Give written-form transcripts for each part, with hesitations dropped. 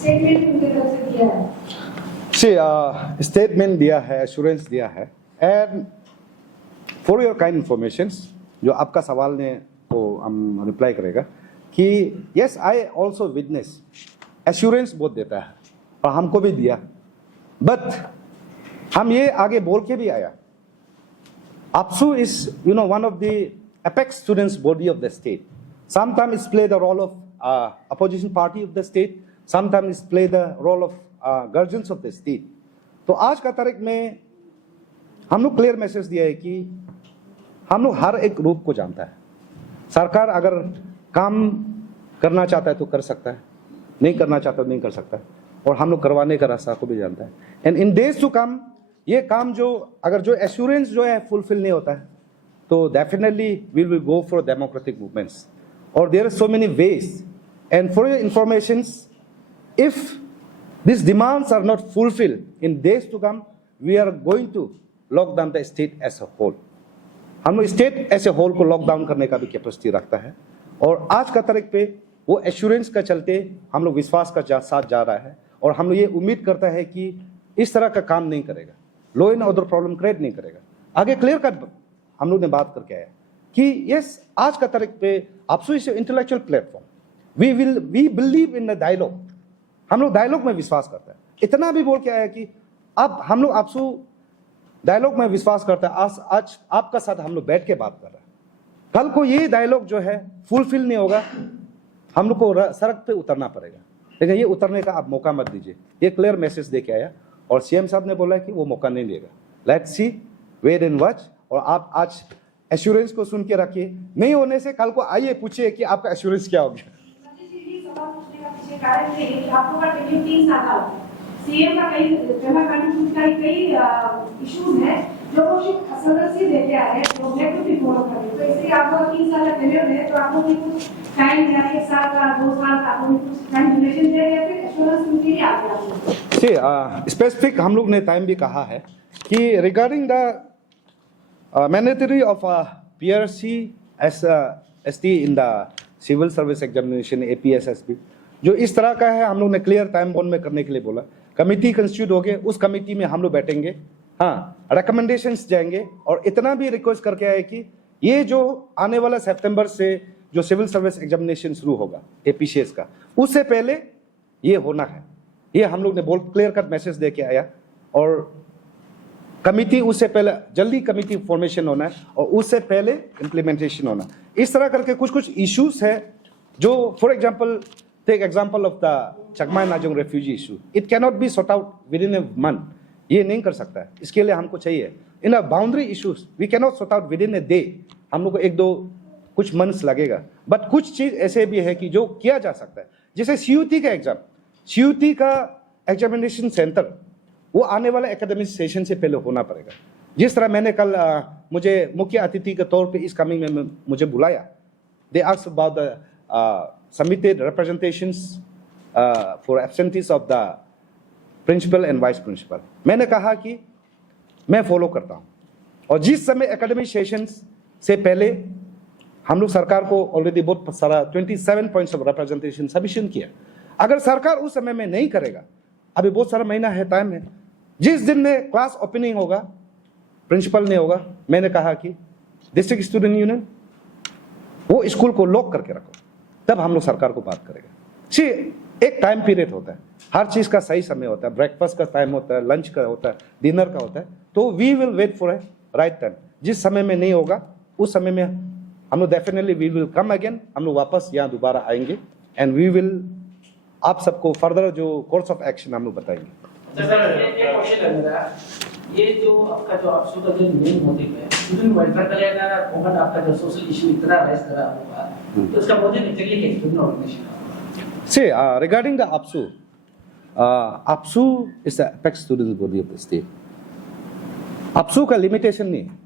Statement उनके तरफ से दिया है? स्टेटमेंट दिया है, एश्योरेंस दिया है। And for your kind information, जो आपका सवाल ने तो हम रिप्लाई करेगा कि yes I also witness, assurance बहुत देता है और हमको भी दिया, बट हम ये आगे बोल के भी आया, APSU is one of the apex students body of the state. Sometimes it's play the role of opposition party of the state, sometimes it's play the role of guardians of the state. तो आज का तारीख में हम लोग clear message दिया है कि हम लोग हर एक रूप को जानता है। सरकार अगर काम करना चाहता है तो कर सकता है, नहीं करना चाहता तो नहीं कर सकता है, और हम लोग करवाने का रास्ता को भी जानता है। And in days to come ये काम जो अगर जो एश्योरेंस जो है फुलफिल नहीं होता है तो definitely we will go for democratic movements, और there are so many ways. And for your information, if these demands are not fulfilled in days to come, we are going to lock down the state as a whole. हम लोग state as a whole को lockdown करने का भी capacity रखता है, और आज का तारीख पे वो एश्योरेंस का चलते हम लोग विश्वास का साथ जा रहा है, और हम लोग ये उम्मीद करता है कि इस तरह का काम नहीं करेगा, law and order problem create नहीं करेगा। आगे क्लियर कट हम लोग ने बात करके आया कि यस आज का तारीख पे APSU is intellectual platform, we believe in the dialogue, हम लोग डायलॉग में विश्वास करते हैं। इतना भी बोल के आया कि अब हम लोग APSU डायलॉग में विश्वास करता है। आज आपका साथ हम लोग बैठ के बात कर रहे हैं, कल को ये डायलॉग जो है फुलफिल नहीं होगा, हम लोग को सड़क पे उतरना पड़ेगा, लेकिन ये उतरने का आप मौका मत दीजिए। ये क्लियर मैसेज दे के आया, और CM साहब ने बोला कि वो मौका नहीं देगा। Let's see, wait and watch. और आप आज एश्योरेंस को सुन के रखिए, नहीं होने से कल को आइए पूछिए कि आपका एश्योरेंस क्या हो गया। कारण ये कि आप लोगों का टेन्यूर 3 साल का है, सीएम का कई जमा कंट्रीब्यूट का कई इश्यूज है जो वो सदस्य लेके आ रहे हैं, जो ऑब्जेक्टिव भी फॉलो कर रहे हैं। तो इसलिए आप लोग 3 साल का टेन्यूर है, तो आप लोग भी कुछ टाइम या 1 साल का 2 साल का आप लोग कुछ टाइम ड्यूरेशन दे रहे हैं, फिर एश्योरेंस उनके लिए आगे आप लोग स्पेसिफिक हम लोग ने टाइम भी कहा है कि regarding the mandatory of PRC ST in the civil service examination APSSB, जो इस तरह का है, हम लोग ने क्लियर टाइम बॉन्ड में करने के लिए बोला। कमिटी कंस्टिट्यूट हो गए, उस कमिटी में हम लोग बैठेंगे, हाँ रिकमेंडेशंस जाएंगे, और इतना भी रिक्वेस्ट करके आए कि ये जो आने वाला सितंबर से जो सिविल सर्विस एग्जामिनेशन शुरू होगा APCS का, उससे पहले ये होना है। ये हम लोग ने बोल क्लियर कट मैसेज दे के आया, और कमिटी उससे पहले जल्दी कमिटी फॉर्मेशन होना है, और उससे पहले इम्प्लीमेंटेशन होना। इस तरह करके कुछ कुछ इश्यूज है जो, for example take example of the Chakma Najong refugee issue, it cannot be sort out within a month, ये नहीं कर सकता है। इसके लिए हमको चाहिए in a boundary issues, we cannot sort out within a day, हम लोग को 1-2 कुछ मंथ्स लगेगा। बट कुछ चीज ऐसे भी है कि जो किया जा सकता है, जैसे CUT का एग्जाम, CUT का एग्जामिनेशन सेंटर वो आने वाला एकेडमिक सेशन से पहले होना पड़ेगा। जिस तरह मैंने कल मुझे मुख्य अतिथि के तौर पे इस कमिंग में मुझे बुलाया, they asked about the submitted representations for absentees of the principal and vice principal। मैंने कहा कि मैं फॉलो करता हूँ, और जिस समय एकेडमिक सेशंस से पहले हम लोग सरकार को ऑलरेडी बहुत सारा 27 पॉइंट्स ऑफ रिप्रेजेंटेशन सबमिशन किया। अगर सरकार उस समय में नहीं करेगा, अभी बहुत सारा महीना है, टाइम है, जिस दिन में क्लास ओपनिंग होगा प्रिंसिपल नहीं होगा, मैंने कहा कि डिस्ट्रिक्ट स्टूडेंट यूनियन वो स्कूल को लॉक करके रखो, तब हम लोग सरकार को बात करेगा। एक टाइम पीरियड होता है, हर चीज का सही समय होता है, ब्रेकफास्ट का टाइम होता है, लंच का होता है, डिनर का होता है, तो we will wait for a right time. जिस समय में नहीं होगा उस समय में हम लोग definitely we will come again, हम लोग वापस यहाँ दोबारा आएंगे, एंड वी विल आप सबको फर्दर जो कोर्स ऑफ एक्शन हम लोग बताएंगे। ये जो आपका जो APSU का जो मेन मोटिव है, स्टूडेंट वेलफेयर का लेकर ओवर आपका जो सोशल इशू इतना राइज करा होगा, तो उसका मोटिव एक्चुअली है student organization. See, regarding the APSU, APSU is the apex student body of the state. APSU का limitation नहीं है।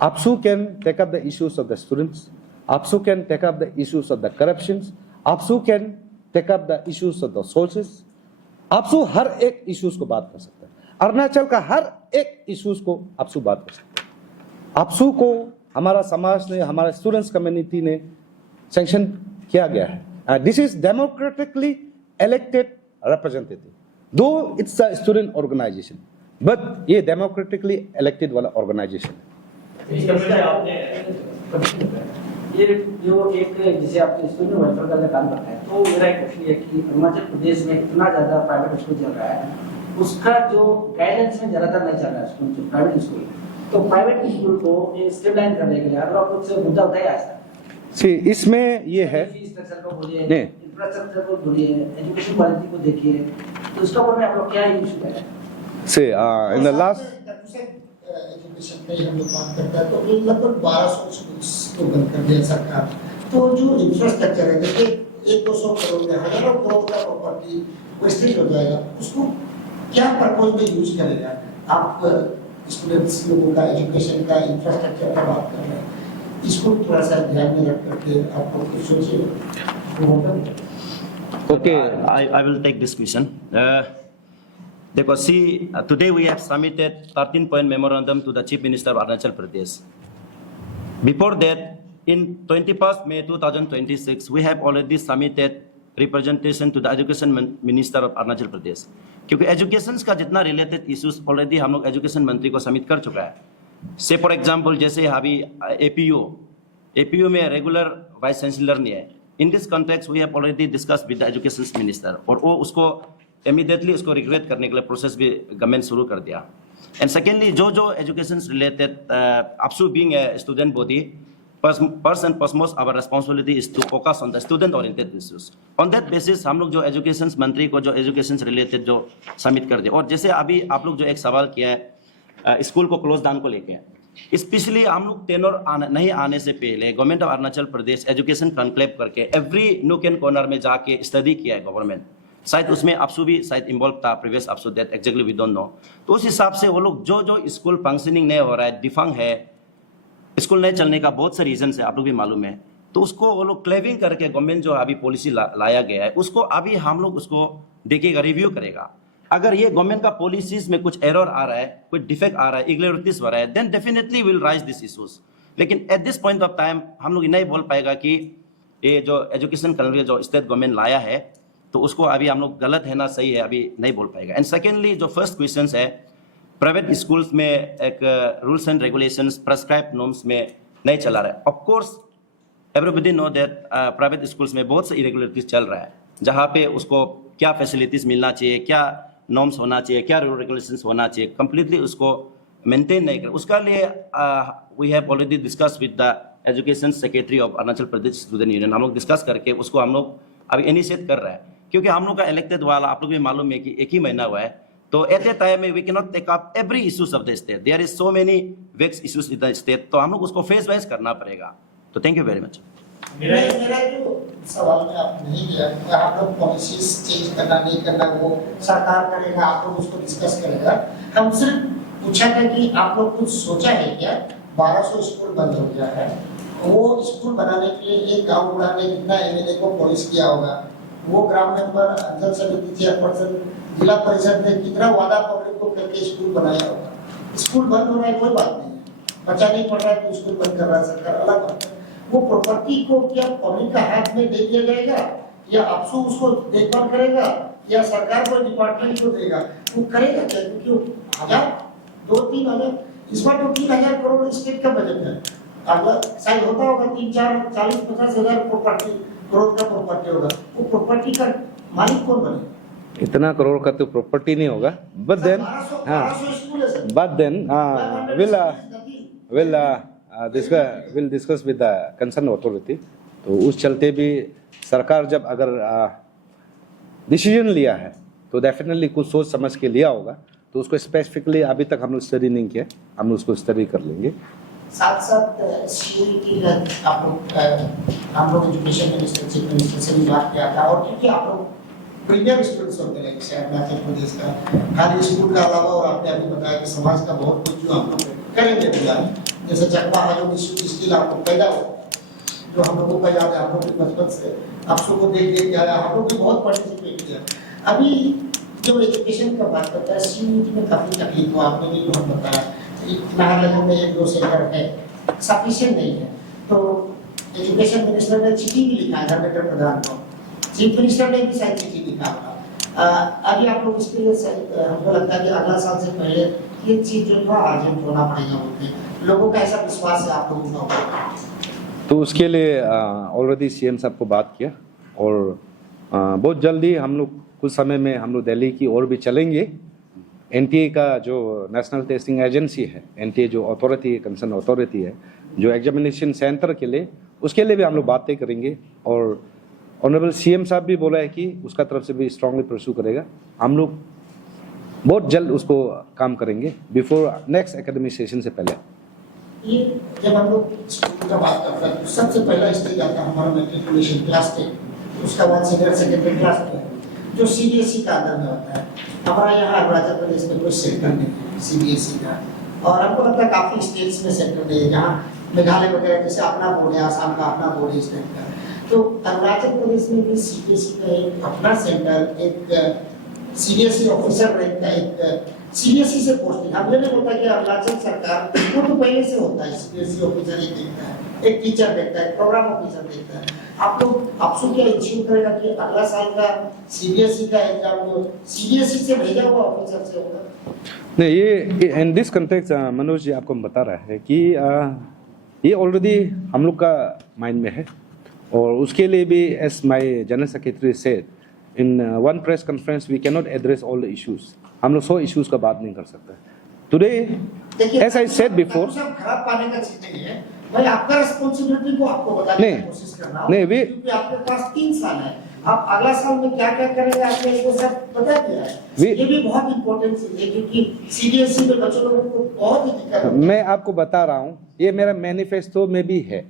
APSU can take up the issues of the students, APSU can take up the issues of the corruptions, APSU can take up the issues of the sources। APSU हर एक issues को बात कर सकता है। अरुणाचल का हर एक इश्यूज को APSU बात कर सकते हैं। APSU को हमारा समाज ने, हमारा स्टूडेंट्स कम्युनिटी ने सैंक्शन किया गया है। This is democratically elected representative. Though it's a student organization, but ये democratically elected वाला organization है. ये जो एक जैसे आपने स्टूडेंट वेलफेयर का काम करता है, तो मेरा एक क्वेश्चन है कि अरुणाचल प्रदेश में इतना ज्यादा प्राइवेट स्कूल चल रहा है, उसका जो गाइडेंस में ज्यादातर नहीं चल रहा है स्कूल, प्राइवेट स्कूल, तो प्राइवेट स्कूल को स्टेबलाइन करने के लिए अगर आप कुछ मुद्दा उठाया ऐसा, इसमें ये है फीस स्ट्रक्चर को बोलिए, इंफ्रास्ट्रक्चर को बोलिए, एजुकेशन क्वालिटी को देखिए, तो उसका ऊपर में आप लोग क्या इशू है? in the last एजुकेशन में हम लोग बात करते हैं तो ये लगभग 1200 स्कूल्स को बंद कर दिया सरकार। तो जो इंफ्रास्ट्रक्चर है, देखिए 100-200 करोड़ में हजारों करोड़ का प्रॉपर्टी वेस्टेज हो जाएगा, उसको क्या पर्पज में यूज करेगा? आप स्टूडेंट्स लोगों का एजुकेशन का इंफ्रास्ट्रक्चर का बात कर रहे हैं, इसको थोड़ा सा ध्यान में रख करके आप लोग कुछ सोचिए। Okay, I will take this question. See, today we have submitted 13-point memorandum to the Chief Minister of Arunachal Pradesh. Before that, in 21st May 2026, we have already submitted representation to the Education Minister of Arunachal Pradesh. क्योंकि education का जितना related issues already हम लोग education मंत्री को submit कर चुका है. से फॉर एग्जांपल जैसे अभी एपीयू में रेगुलर वाइस चांसलर नहीं है. In this context we have already discuss with the education minister और वो उसको इमीडिएटली उसको रिग्रेट करने के लिए प्रोसेस भी गवर्नमेंट शुरू कर दिया. एंड सेकेंडली जो education related APSU being a student body first and foremost our responsibility is to focus on the student oriented issues. On that basis हम लोग जो एजुकेशन मंत्री को जो एजुकेशन रिलेटेड जो सबमिट कर दिया. और जैसे अभी आप लोग जो एक सवाल किया है स्कूल को क्लोज डाउन को लेके, स्पेशली हम लोग टेनर नहीं आने से पहले government of Arunachal Pradesh education conclave करके एवरी नूक एंड कॉर्नर में जाके स्टडी किया है गवर्नमेंट. शायद उसमें अपसू भी शायद इन्वॉल्व था, previous APSU that exactly we don't know. तो उस हिसाब से वो लोग जो स्कूल फंक्शनिंग नहीं हो रहा है, डिफंग है, स्कूल नहीं चलने का बहुत से रीजन है, आप लोग भी मालूम है, तो उसको वो लोग क्लेविंग करके गवर्नमेंट जो अभी पॉलिसी लाया गया है उसको अभी हम लोग उसको देखेगा, रिव्यू करेगा. अगर ये गवर्नमेंट का पॉलिसीज में कुछ एरर आ रहा है, कुछ डिफेक्ट आ रहा है, इरेगुलरिटीज हो रहा है, then definitely will raise this issues. लेकिन at this point of time हम लोग नहीं बोल पाएगा कि ये जो एजुकेशन कैलेंडर जो स्टेट गवर्नमेंट लाया है तो उसको अभी हम लोग गलत है ना सही है अभी नहीं बोल पाएगा. एंड सेकेंडली जो फर्स्ट क्वेश्चन है, प्राइवेट स्कूल्स में एक rules and regulations prescribe norms में नहीं चला रहा है. Of course everybody know that private schools में बहुत से इरेगुलरिटीज चल रहा है, जहाँ पे उसको क्या फैसिलिटीज मिलना चाहिए, क्या नॉर्म्स होना चाहिए, क्या रूल रेगुलेशंस होना चाहिए, कंप्लीटली उसको मेंटेन नहीं कर. उसका लिए we have already discuss with the education secretary of Arunachal Pradesh student union. हम लोग डिस्कस करके उसको हम लोग अभी इनिशिएट कर रहे हैं, क्योंकि हम लोग का इलेक्टेड वाला आप लोग भी मालूम है कि एक ही महीना हुआ है. तो एट ए टाइम में we can not take up every issues of the state. There is so many vex issues in the state, तो हम लोग उसको फेस वाइज करना पड़ेगा. तो थैंक यू वेरी मच. मेरा जो सवाल में आप नहीं किया, आप लोग पॉलिसीज चेंज करना नहीं करना वो सरकार करेगा, आप लोग उसको डिस्कस करेगा. हम सिर्फ पूछा था कि आप लोग कुछ सोचा है क्या? 1200 स्कूल बंद हो गया है, वो स्कूल बनाने के लिए एक गाँव उड़ाने कितना एमएलए को पॉलिस किया होगा, वो ग्राम मेंबर, अंचल समिति चेयरपर्सन, जिला परिषद ने कितना वादा पब्लिक को करके स्कूल बनाया होगा. स्कूल बंद हो रहा है कोई बात नहीं है, बच्चा नहीं पढ़ रहा है तो स्कूल बंद कर रहा है सरकार, अलग बात है. वो प्रॉपर्टी को क्या पब्लिक का हाथ में दे दिया जाएगा या आपसू उसको देखभाल करेगा या सरकार को डिपार्टमेंट को देगा? वो करेगा क्या? क्योंकि 2-3 हजार इस बार तो 3,000 करोड़ स्टेट का बजट है. अगला शायद होता होगा 3-4-40-50 हजार प्रॉपर्टी करोड़ का प्रॉपर्टी होगा. वो प्रॉपर्टी का मालिक कौन बने? इतना करोड़ का तो प्रॉपर्टी नहीं होगा. But then will discuss with the concern authority. तो उस चलते भी सरकार जब अगर डिसीजन लिया है तो डेफिनेटली कुछ सोच समझ के लिया होगा. तो उसको स्पेसिफिकली अभी तक हम लोग स्टडी नहीं किया, हम लोग उसको स्टडी कर लेंगे. साथ साथ सिक्योरिटी का हम लोग एजुकेशन मिनिस्टर चीफ मिनिस्टर से भी बात किया था. और क्योंकि आप लोग प्रीमियर स्टूडेंट्स होते हैं जैसे अरुणाचल प्रदेश का, खाली स्कूल का अलावा और आपने अभी बताया कि समाज का बहुत कुछ जो हम लोग करेंगे प्लान, जैसे चकमा हजों की स्किल आप लोग पैदा हो, जो हम लोगों का याद है, हम लोग भी बचपन से आप सबको देख के आया, हम लोग भी बहुत पार्टिसिपेट किया. अभी जो एजुकेशन का बात करता है सीयूटी में काफी तकलीफ हो, आपने भी बहुत बताया नाहरलगुन में 1-2 सेंटर है, सफिशिएंट नहीं है. तो एजुकेशन मिनिस्टर ने चिट्ठी भी लिखा है धर्मेंद्र प्रधान को, चीफ मिनिस्टर ने भी शायद चिट्ठी लिखा होगा. अभी आप लोग इसके लिए हमको लगता है कि अगला साल से पहले ये चीज जो था अर्जेंट होना पड़ेगा बोलते लोगों का ऐसा विश्वास है आप लोगों का ऊपर। तो उसके लिए ऑलरेडी सीएम साहब को बात किया और बहुत जल्दी हम लोग कुछ समय में हम लोग दिल्ली की ओर भी चलेंगे। एनटीए का जो नेशनल टेस्टिंग एजेंसी है, एनटीए जो अथॉरिटी है, कंसर्न अथॉरिटी है, जो एग्जामिनेशन सेंटर के लिए, उसके लिए भी हम लोग बातें करेंगे। और ऑनरेबल सीएम साहब भी बोला है कि उसका तरफ से भी स्ट्रांगली परस्यू करेगा। हम लोग बहुत जल्द उसको काम करेंगे बिफोर नेक्स्ट एकेडमिक सेशन से पहले। ये जब हम लोग स्कूल का बात करते हैं तो सबसे पहला स्टेज आता है हमारा मेट्रिकुलेशन क्लास 10, उसका बाद सीनियर सेकेंडरी क्लास 12 जो सीबीएसई का अंदर में होता है। हमारा यहाँ अरुणाचल प्रदेश में कोई सेंटर नहीं है सीबीएसई का, और हमको लगता है काफी स्टेट्स में सेंटर नहीं है। जहाँ मेघालय वगैरह जैसे अपना बोर्ड है, आसाम का अपना बोर्ड है इस टाइप का, तो अरुणाचल प्रदेश में भी सीबीएसई का एक अपना सेंटर, एक सीबीएसई ऑफिसर रैंक का एक सीबीएसई से पोस्टिंग। हम ये नहीं बोलता कि अरुणाचल सरकार वो तो पहले से होता है, सीबीएसई ऑफिसर एक देखता है, एक टीचर देखता है, प्रोग्राम ऑफिसर देखता है। आप लोग आपसे क्या इंश्योर करेगा कि अगला साल का सीबीएसई का एग्जाम जो सीबीएसई से भेजा हुआ ऑफिसर से होगा? नहीं, ये in this context Manoj ji आपको बता रहा है कि ये ऑलरेडी हम लोग का माइंड में है, और उसके लिए भी as my general secretary said in one press conference we can not address all the issues. हम लोग 100 इश्यूज का बात नहीं कर सकते today. As I said before, खराब पाने का चीज नहीं है भाई, आपका रिस्पांसिबिलिटी को आपको बताने की कोशिश करना नहीं, वे क्योंकि आपके पास 3 साल है। आप अगला साल में क्या क्या करेंगे आपने इसको सब बता दिया है। ये भी बहुत इंपॉर्टेंट चीज है क्योंकि सीबीएसई में बच्चों लोगों को बहुत ही दिक्कत है। मैं आपको बता रहा हूँ, ये मेरा मैनिफेस्टो में भी है,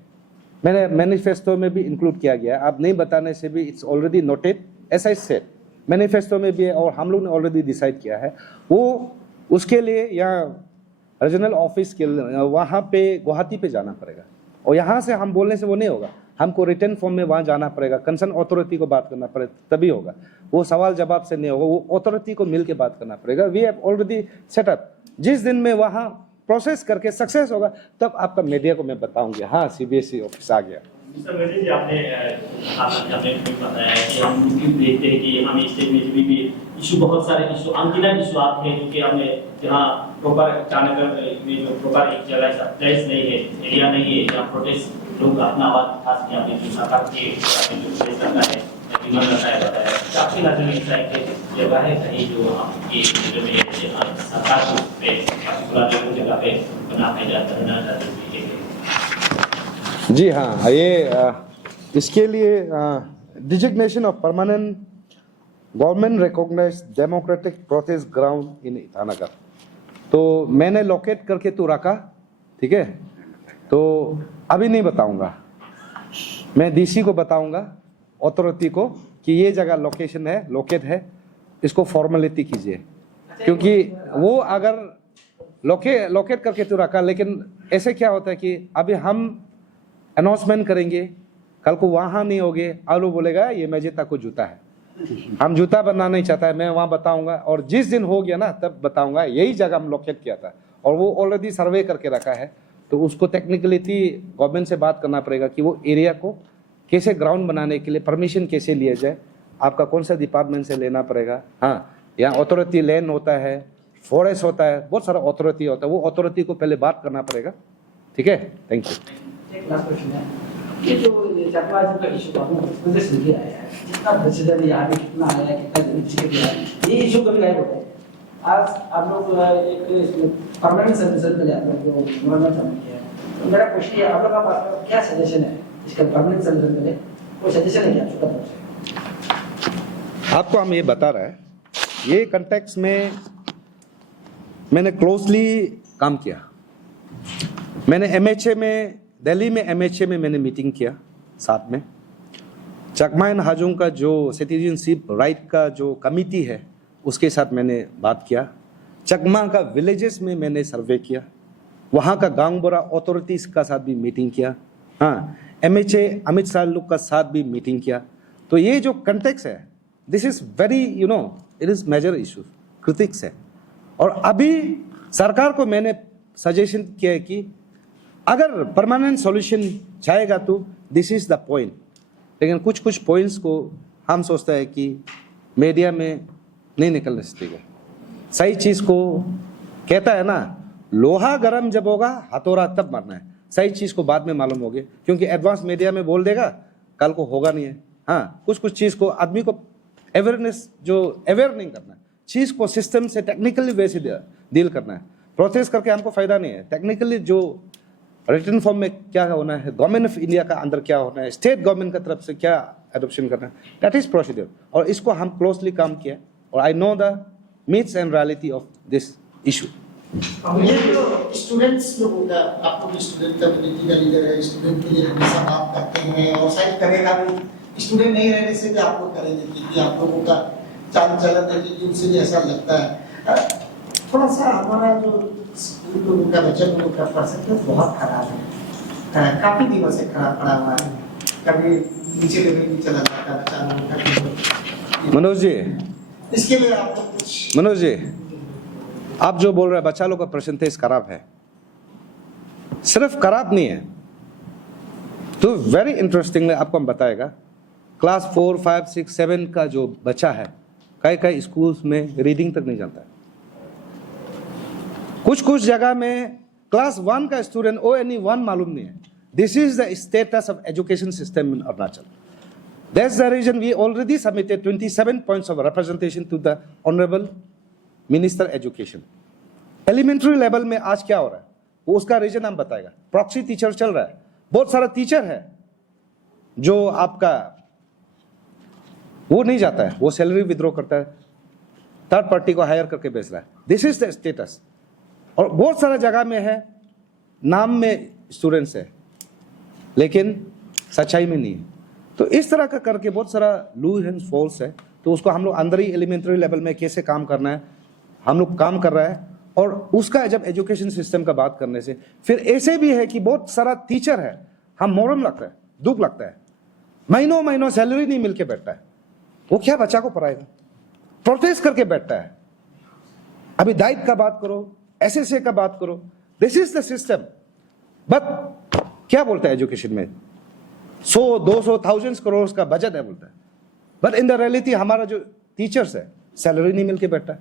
मैंने मैनिफेस्टो में भी इंक्लूड किया गया। आप नहीं बताने से भी it's already noted, as I said manifesto में भी है, और हम लोग ने ऑलरेडी डिसाइड किया है। वो उसके लिए यहाँ रीजनल ऑफिस के वहाँ पे गुवाहाटी पे जाना पड़ेगा, और यहाँ से हम बोलने से वो नहीं होगा। हमको रिटर्न फॉर्म में वहाँ जाना पड़ेगा, कंसर्न अथॉरिटी को बात करना पड़ेगा, तभी होगा। वो सवाल जवाब से नहीं होगा, वो अथॉरिटी को मिल के बात करना पड़ेगा। We have already set up. जिस दिन में वहाँ प्रोसेस करके सक्सेस होगा तब आपका मीडिया को मैं बताऊंगी हाँ सीबीएसई ऑफिस आ गया। मिस्टर मेहदी जी, आपने बताया कि हम देखते हैं कि हमें स्टेट में भी इशू, बहुत सारे इशू, अनगिनत इशू आते हैं क्योंकि हमें जहाँ प्रॉपर ईटानगर में जो प्रॉपर एक जगह प्लेस नहीं है, एरिया नहीं है जहाँ प्रोटेस्ट लोग अपना आवाज उठा सकें, अपनी जो सरकार के जो प्रेस करना है, डिमांड करना है, बताया काफी नजर में ऐसा एक जगह है कहीं जो आपके क्षेत्र में सरकार को पर्टिकुलर जगह पे बना है जाता है। जी हाँ, ये इसके लिए designation of permanent government recognized democratic protest ground in Itanagar, तो मैंने लोकेट करके तो रखा, ठीक है। तो अभी नहीं बताऊंगा, मैं डीसी को बताऊंगा, अथॉरिटी को, कि ये जगह लोकेशन है, लोकेट है, इसको फॉर्मेलिटी कीजिए। क्योंकि वो अगर लोकेट करके तो रखा, लेकिन ऐसे क्या होता है कि अभी हम अनाउंसमेंट करेंगे, कल को वहाँ नहीं होगे, आलू बोलेगा ये मेजेता को जूता है, हम जूता बनना नहीं चाहता है, मैं वहाँ बताऊंगा, और जिस दिन हो गया ना तब बताऊंगा यही जगह हम लोकेट किया था, और वो ऑलरेडी सर्वे करके रखा है। तो उसको टेक्निकलिटी गवर्नमेंट से बात करना पड़ेगा कि वो एरिया को कैसे ग्राउंड बनाने के लिए परमिशन कैसे लिया जाए, आपका कौन सा डिपार्टमेंट से लेना पड़ेगा। हाँ, यहाँ अथॉरिटी लैंड होता है, फॉरेस्ट होता है, बहुत सारा अथॉरिटी होता है, वो अथॉरिटी को पहले बात करना पड़ेगा, ठीक है। Thank you. एक लास्ट क्वेश्चन है, ये जो चकवाजी का इशू आपने प्रदेश में किया है, जितना प्रेसिडेंट यहाँ पे कितना आया है, कितना जिक्र किया है, ये इशू कभी गायब होता है। आज आप लोग एक परमानेंट सॉल्यूशन के लिए आप लोग को मनोरंजन चालू किया है, तो मेरा क्वेश्चन है आप लोग का पास क्या सजेशन है इसका परमानेंट सॉल्यूशन के लिए? कोई सजेशन है क्या आपका तरफ से? आपको हम ये बता रहा है, ये कंटेक्स्ट में मैंने क्लोजली काम किया। मैंने एमएचए में, दिल्ली में एमएचए में मैंने मीटिंग किया साथ में। चकमा एंड हाजोंग का जो सिटीजनशिप राइट का जो कमिटी है उसके साथ मैंने बात किया। चकमा का विलेजेस में मैंने सर्वे किया, वहाँ का गांव बोरा अथॉरिटीज़ का साथ भी मीटिंग किया। हाँ, एमएचए अमित शाह लोग का साथ भी मीटिंग किया। तो ये जो कंटेक्स्ट है, this is very it is major issue, critics है। और अभी सरकार को मैंने सजेशन किया है कि अगर परमानेंट सॉल्यूशन चाहेगा तो दिस इज़ द पॉइंट, लेकिन कुछ पॉइंट्स को हम सोचते हैं कि मीडिया में नहीं निकलने से देगा। सही चीज को कहता है ना, लोहा गर्म जब होगा हथौड़ा तब मारना है। सही चीज को बाद में मालूम होगी, क्योंकि एडवांस मीडिया में बोल देगा, कल को होगा नहीं है। हाँ, कुछ कुछ चीज को आदमी को अवेयरनेस, जो अवेयर नहीं करना है चीज को, सिस्टम से टेक्निकली वे से डील करना है। प्रोसेस करके हमको फायदा नहीं है। टेक्निकली जो रिटर्न फॉर्म में क्या होना है, गवर्नमेंट ऑफ इंडिया का अंदर क्या होना है, स्टेट गवर्नमेंट का तरफ से क्या एडॉप्शन करना है, दैट इज प्रोसीजर। और इसको हम क्लोजली काम किया और I know the meets and reality of this issue. ये जो स्टूडेंट्स लोगों का, आप लोग स्टूडेंट कम्युनिटी का लीडर है, स्टूडेंट के लिए हमेशा बात करते हैं और शायद करेगा भी, स्टूडेंट नहीं रहने से भी आप लोग करेंगे, क्योंकि आप लोगों का चाल चलन एटीट्यूड से भी ऐसा लगता है। थोड़ा सा हमारा जो स्कूल लोगों का, बच्चों लोगों का परसेंटेज बहुत खराब है, काफी दिनों से खराब पड़ा हुआ है, कभी नीचे लेवल भी चला जाता है बच्चा लोगों का। मनोज जी, इसके लिए आप लोग कुछ, मनोज जी, आप जो बोल रहे हैं बच्चा लोग का परसेंटेज खराब है, सिर्फ खराब नहीं है, तो वेरी इंटरेस्टिंगली आपको हम बताएगा, क्लास 4, 5, 6, 7 का जो बच्चा है, कई कई स्कूल्स में रीडिंग तक नहीं जानता है। कुछ कुछ जगह में क्लास 1 का स्टूडेंट ONE1 मालूम नहीं है। This is the status of education system in Arunachal. That's the reason we already submitted 27 points of representation to the Honorable Minister Education. Elementary level में आज क्या हो रहा है, वो उसका रीजन हम बताएगा। प्रॉक्सी टीचर चल रहा है, बहुत सारा टीचर है जो आपका वो नहीं जाता है, वो सैलरी विड्रॉ करता है, थर्ड पार्टी को हायर करके बेच रहा है। This is the status. और बहुत सारा जगह में है, नाम में स्टूडेंट्स है लेकिन सच्चाई में नहीं है। तो इस तरह का करके बहुत सारा लूज एंड फॉल्स है। तो उसको हम लोग अंदर ही एलिमेंट्री लेवल में कैसे काम करना है, हम लोग काम कर रहा है। और उसका जब एजुकेशन सिस्टम का बात करने से फिर ऐसे भी है कि बहुत सारा टीचर है, हम मोरम लगता है, दुख लगता है, महीनों महीनों सैलरी नहीं मिल के बैठता है, वो क्या बच्चा को पढ़ाएगा, प्रोटेस्ट करके बैठता है। अभी दायित्व का बात करो, SSA का बात करो, this is the system. But क्या बोलता है एजुकेशन में, 100, 200, thousands करोड़ का बजट है बोलता है, बट इन द रियलिटी हमारा जो टीचर्स है सैलरी नहीं मिल के बैठा है,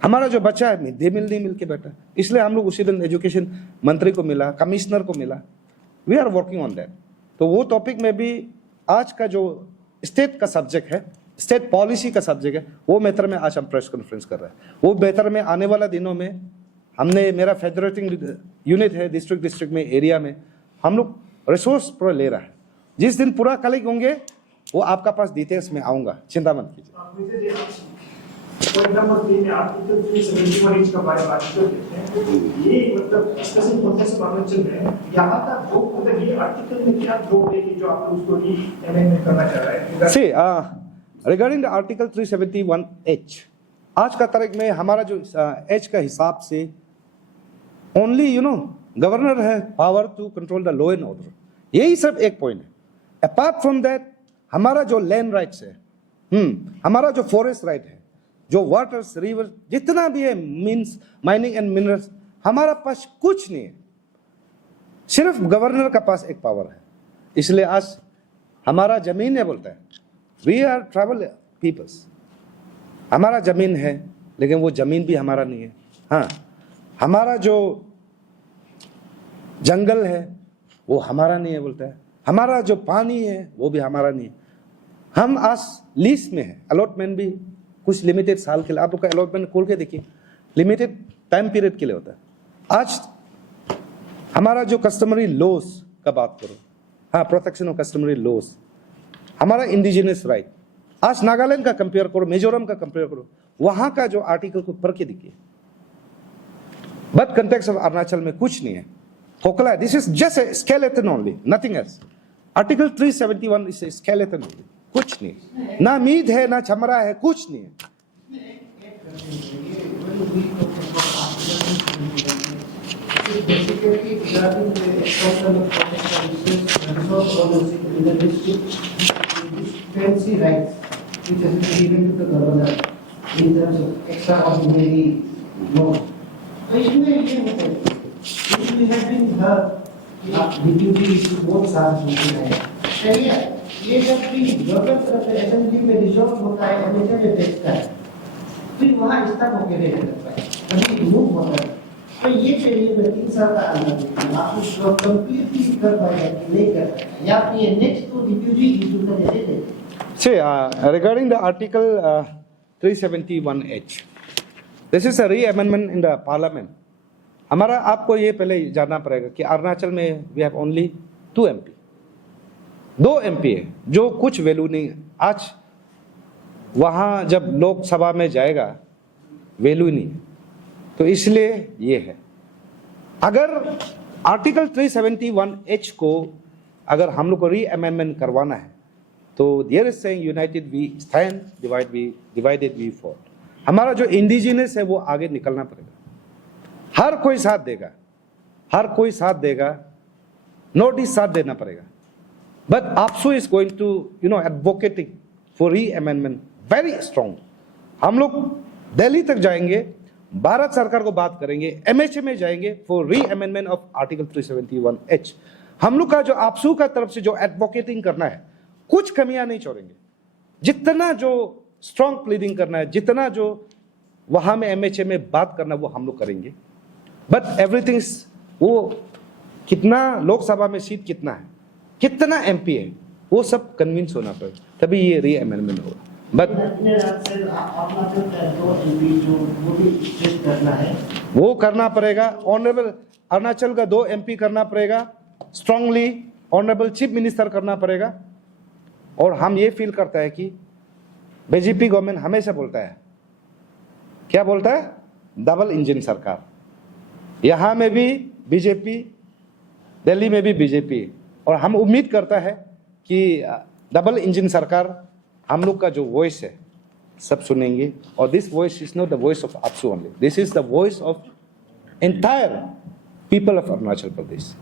हमारा जो बच्चा है मिड डे मील नहीं मिल के बैठा है। इसलिए हम लोग उसी दिन एजुकेशन मंत्री को मिला, कमिश्नर को मिला, we are working on that. तो वो टॉपिक में भी आज का जो स्टेट का सब्जेक्ट है, स्टेट पॉलिसी का सब्जेक्ट है, वो मैटर में आज हम प्रेस कॉन्फ्रेंस कर रहे हैं। वो मैटर में आने वाला दिनों में हमने, मेरा फेडरेटिंग यूनिट है डिस्ट्रिक्ट में, एरिया में हम लोग रिसोर्स पूरा ले रहा है। जिस दिन पूरा कलेक्ट होंगे वो आपका पास डिटेल्स में आऊंगा, चिंता मत कीजिए। फॉर एग्जांपल 3 में आर्टिकल 371 का बारे में बात करते हैं, ये मतलब डिस्कसिंग कॉन्टेक्स्ट अरुणाचल में यहाँ तक जो मतलब ये आर्टिकल में क्या जोड़ देगी जो आप लोग उसको ही अमेंडमेंट करना चाह रहे हैं। सी रिगार्डिंग द आर्टिकल 371H, आज का तारीख में हमारा जो H का हिसाब से ओनली गवर्नर है power to control the law and order, यही सब एक पॉइंट है। अपार्ट फ्रॉम दैट हमारा जो लैंड राइट्स है, हमारा जो फॉरेस्ट राइट है, जो वाटर्स, रिवर, जितना भी है, मीन्स माइनिंग एंड मिनरल्स, हमारा पास कुछ नहीं है, सिर्फ गवर्नर का पास एक पावर है। इसलिए आज हमारा जमीन है बोलता है, वी आर ट्राइबल पीपल्स, हमारा जमीन है लेकिन वो जमीन भी हमारा नहीं है। हाँ, हमारा जो जंगल है वो हमारा नहीं है बोलता है, हमारा जो पानी है वो भी हमारा नहीं है। हम आज लीज में है, अलॉटमेंट भी कुछ लिमिटेड साल के लिए, आप लोग का अलॉटमेंट खोल के देखिए, लिमिटेड टाइम पीरियड के लिए होता है। आज हमारा जो कस्टमरी लॉस का बात करो, हाँ, प्रोटेक्शन ऑफ कस्टमरी लॉस, हमारा इंडिजिनस राइट, आज नागालैंड का कंपेयर करो, मिजोरम का कंपेयर करो, वहां का जो आर्टिकल को पढ़ के देखिए। बट कंटेक्स्ट ऑफ अरुणाचल में कुछ नहीं है, खोखला है। This is just a skeleton only, nothing else. Article 371 is a skeleton only, कुछ नहीं, ना मीद है ना चमड़ा है, कुछ नहीं है। ये जब भी गवर्नमेंट तरफ से असेंबली में रिजॉल्व होता है, हमेशा में देखता है फिर वहाँ स्टक होके रह जाता है, कभी मूव होता है। तो ये चलिए मैं 3 साल का अनुभव आप उसको कंप्लीटली कर पाएगा कि नहीं कर पाएगा, या फिर ये नेक्स्ट तो रिफ्यूजी इशू का जैसे लेते See, regarding the Article 371H, this is a re-amendment in the Parliament. हमारा आपको ये पहले जानना पड़ेगा कि अरुणाचल में we have only 2 MP, 2 MP है जो कुछ वैल्यू नहीं है। आज वहाँ जब लोकसभा में जाएगा वैल्यू नहीं है, तो इसलिए ये है। अगर आर्टिकल 371H को अगर हम लोग को री अमेंडमेंट करवाना है तो there is saying united we stand, divided we fall. हमारा जो इंडिजिनस है वो आगे निकलना पड़ेगा। हर कोई साथ देगा, हर कोई साथ देगा, नॉर्थ ईस्ट साथ देना पड़ेगा। But APSU is going to advocating for re amendment very strong. हम लोग दिल्ली तक जाएंगे, भारत सरकार को बात करेंगे, MHA में जाएंगे for re amendment of article 371H। हम लोग का जो APSU का तरफ से जो एडवोकेटिंग करना है, कुछ कमियां नहीं छोड़ेंगे। जितना जो स्ट्रॉन्ग प्लीडिंग करना है, जितना जो वहां में MHA में बात करना वो हम लोग करेंगे। बट एवरीथिंग वो कितना लोकसभा में सीट कितना है, कितना MP है, वो सब कन्विंस होना पड़ेगा, तभी ये री अमेंडमेंट होगा। बट वो करना पड़ेगा। ऑनरेबल अरुणाचल का 2 MP करना पड़ेगा, स्ट्रांगली ऑनरेबल चीफ मिनिस्टर करना पड़ेगा। और हम ये फील करता है कि बीजेपी गवर्नमेंट हमेशा बोलता है, क्या बोलता है, डबल इंजन सरकार। यहाँ में भी बीजेपी, दिल्ली में भी बीजेपी, और हम उम्मीद करता है कि डबल इंजन सरकार हम लोग का जो वॉइस है सब सुनेंगे। और this voice is not the voice of APSU only, this is the voice of entire people of Arunachal Pradesh.